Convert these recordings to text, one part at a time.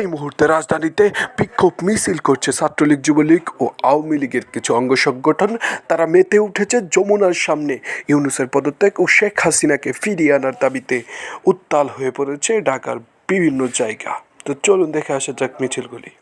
এই মুহূর্তে রাজধানীতে বিক্ষোভ মিছিল করছে ছাত্রলীগ, যুবলীগ ও আওয়ামী লীগের কিছু অঙ্গ সংগঠন। তারা মেতে উঠেছে যমুনার সামনে। ইউনূসের পদত্যাগ ও শেখ হাসিনাকে ফিরিয়ে আনার দাবিতে উত্তাল হয়ে পড়েছে ঢাকার বিভিন্ন জায়গা। তো চলুন দেখে আসা যাক মিছিলগুলি।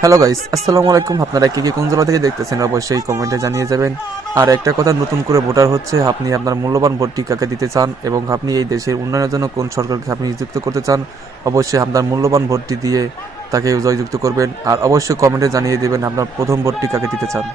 হ্যালো গাইস, আসসালামু আলাইকুম। আপনারা কি কোন জেলা থেকে দেখতেছেন অবশ্যই কমেন্টে জানিয়ে যাবেন। আর একটা কথা, নতুন করে ভোটার হচ্ছে, আপনি আপনার মূল্যবান ভোটটি কাকে দিতে চান এবং আপনি এই দেশের উন্নয়নের জন্য কোন সরকারকে আপনি নিযুক্ত করতে চান, অবশ্যই আপনার মূল্যবান ভোটটি দিয়ে তাকে জয়যুক্ত করবেন। আর অবশ্যই কমেন্টে জানিয়ে দেবেন আপনার প্রথম ভোটটি কাকে দিতে চান।